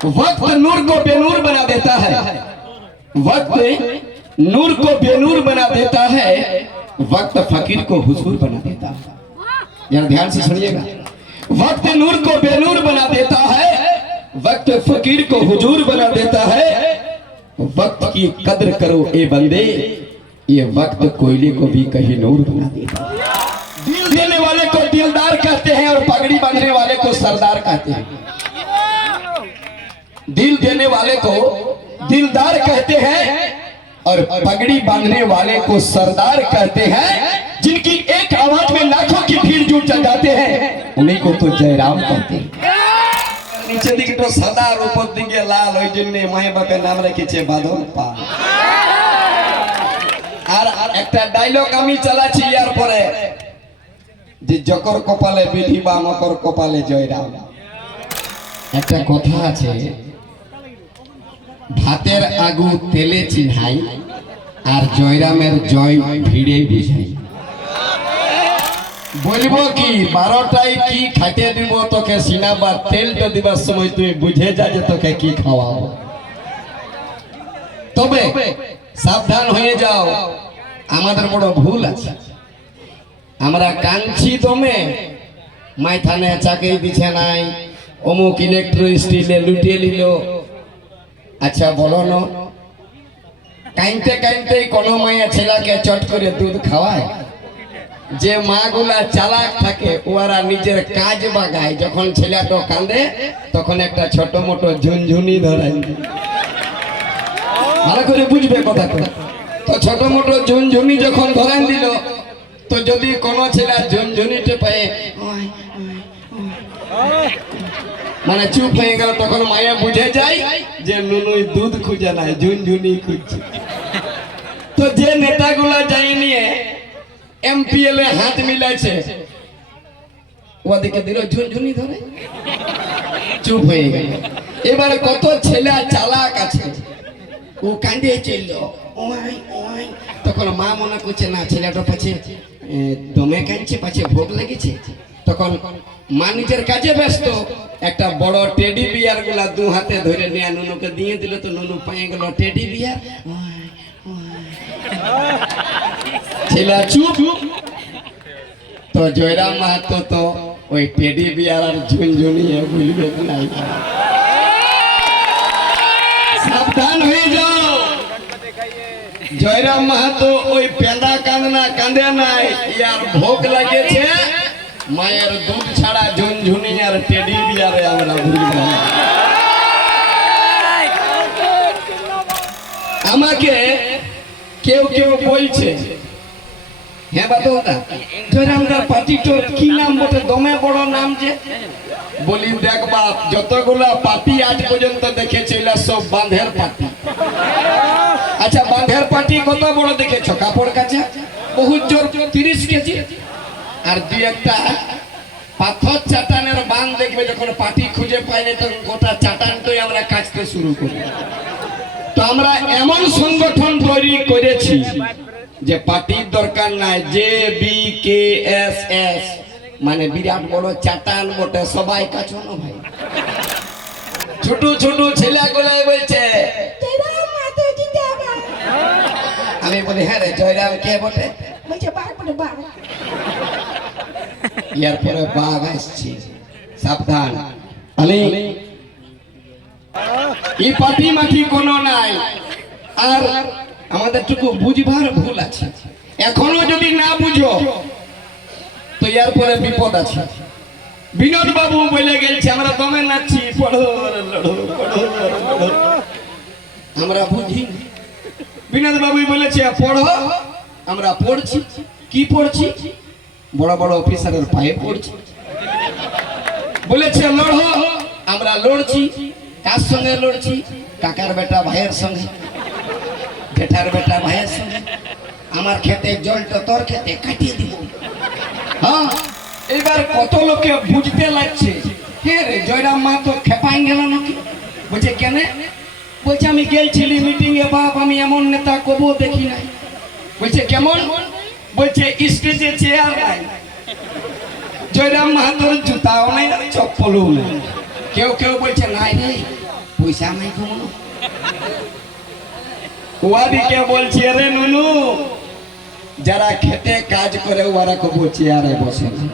वक्त नूर को बेनूर बना देता है, वक्त नूर को बेनूर बना देता है, वक्त फकीर को हुजूर बना देता है। यार ध्यान से सुनिएगा, वक्त नूर को बेनूर बना देता है, वक्त फकीर को हुजूर बना देता है। वक्त की कद्र करो ए बंदे, ये वक्त कोयले को भी कहीं नूर बना देता है। दिल देने वाले को दिलदार कहते हैं और पगड़ी बांधने वाले को सरदार कहते हैं। दिल देने वाले को दिलदार कहते हैं और पगड़ी बांधने वाले को सरदार कहते हैं। जिनकी एक आवाज में लाखों की भीड़ जुट जाते हैं, उन्हीं को तो जयराम कहते हैं। नीचे दिखे तो सरदार, ऊपर दिखे लाल, ওই জন্য মায়ের বাপের নাম রেখেছে বাদল পাল। আর একটা ডায়লগ আমি চালাচ্ছি ইয়ার পরে, যে জকর কপালে বিধি বা মকর কপালে জয়রাম। একটা কথা আছে, ভাতের আগু তেলে চিনহাই আর জয়রামের জয় ভিড়ে বুঝাই। বলবো কি 12টায় কি খাইতে দিব তোকে, সিনা বা তেলটা দিবার সময় তুই বুঝে যা যে তোকে কি খাওয়াবো। তবে সাবধান হয়ে যাও, আমাদের বড় ভুল আছে। আমরা কাঞ্চি দমে মাইথানে চাকরি দিছে নাই, অমুক ইলেকট্রো স্টিলে লুটিয়ে নিল। আচ্ছা বলো না, কাইনতে কাইনতে কোনো মায়া ছেলেকে চট করে দুধ খাওয়ায়? যে মাগুলা চালাক থাকে ওরা নিজের কাজ বাগায়, যখন ছেলেটা কাঁদে তখন একটা ছোট মোটো ঝুনঝুনি ধরায়। ভালো করে বুঝবে কথা। তো ছোট মোটো ঝুনঝুনি যখন ধরাই দিল, তো যদি কোনো ছেলে ঝুনঝুনিতে পায় মানে চুপ হয়ে গেল, তখন মায়া বুঝে যায় যে নুনুই দুধ খুঁজে নাই, ঝুনঝুনি খুঁজছে। তো যে নেতাগুলা যাই নিয়ে এমপিএল এ হাত মিলাইছে, ওদিকে দিল ঝুনঝুনি ধরে, চুপ হয়ে গেল। এবার কত ছেলে চালাক আছে, ও কাঁদে চলল, তখন মা মনে করছে না ছেলেটা পাচ্ছে দমে কাঁদছে, পাচ্ছে ভোগ লেগেছে। তখন মা নিজের কাজে ব্যস্ত, একটা বড় টেডি বিয়ার গুলা দু হাতে ধরে নিয়ে নুনুকে দিয়ে দিল। তো নুনু পেয়ে গেল টেডি বিয়ার, ছেলে চুপ। তো জয়রাম মাহাতো তো ওই টেডি বিয়ার আর ঝুনঝুনিয়ে বুঝবে নাই। সাবধান হয়ে যাও, জয়রাম মাহাতো ওই পেঁদা কান্দনা কাঁদে নাই, ইয়ার ভোগ লাগেছে মায়ের দুধ ছাড়া ঝুনঝুনি আর টেডি বিয়ারে আমরা ভুলব। আমাকে কেউ কেউ বলছে, হ্যাঁ বাতো জয়রামদার পার্টিটার কি নাম বটে, দমে বড় নাম যে। বলি দেখ বাপ, যতগুলা পার্টি আজ পর্যন্ত দেখেছে সব বাঁধের পার্টি। আচ্ছা বাঁধের পার্টি কত বড় দেখেছ? কাপড় কাচা বহুত জোর 30 কেজি। আর দুই একটা পাথর চাটানের বান দেখবে, যখন পার্টি খুঁজে পাইনি তখন গোটা চাটানটাই আমরা কাচতে শুরু করি। তো আমরা এমন সংগঠন তৈরি করেছি যে পার্টির দরকার নাই, JBKSS মানে বিরাট বড় চাটান বটে, সবাই কাছানো ভাই। ছোট ছোট ছেলেগুলাই বলছে আমি বলি হ্যাঁ রে জয়রাম কে বটে? ইয়ার পরে বাঘ আসছে, সাবধান। আমি এই পার্টি মাটি কোনো নাই। আর আমাদের টুকু বুঝবার ভুল আছে, এখনো যদি না বুঝো তো ইয়ার পরে বিপদ আছে। বিনোদ বাবু বলে গেছে আমরা দমে নাচছি, পড়ো আমরা বুঝি। বিনোদ বাবু বলেছে পড়ো, আমরা পড়ছি। কি পড়ছি? বড় বড় অফিসারের পায়ে পড়ছি। বলেছে লড়ো, আমরা লড়ছি। কার সঙ্গে লড়ছি? কাকার বেটা ভাইয়ের সঙ্গে, বেটার বেটা ভাইয়ের সঙ্গে। আমার খেতে জলটা তোর খেতে কাটিয়ে দিব। হ্যাঁ, এবার কত লোকে বুঝতে লাগছে, কে রে জয়রাম মাহাতো খেপাই গেল নাকি? বলছে কেন? বলছে আমি গেছিলি মিটিং এ বাপ, আমি এমন নেতা কবো দেখি নাই। বলছে কেমন? বলছে স্টেজে চেয়ার নাই, জয়রাম মাহাতোর জুতাও নাই, চপ্পলও নাই। কেউ কেউ বলছে নাই রে পয়সা নাই কমনো ওয়াদিকে বলছি রে নুনু যারা খেতে কাজ করে ওরা কবো চেয়ারে বসে না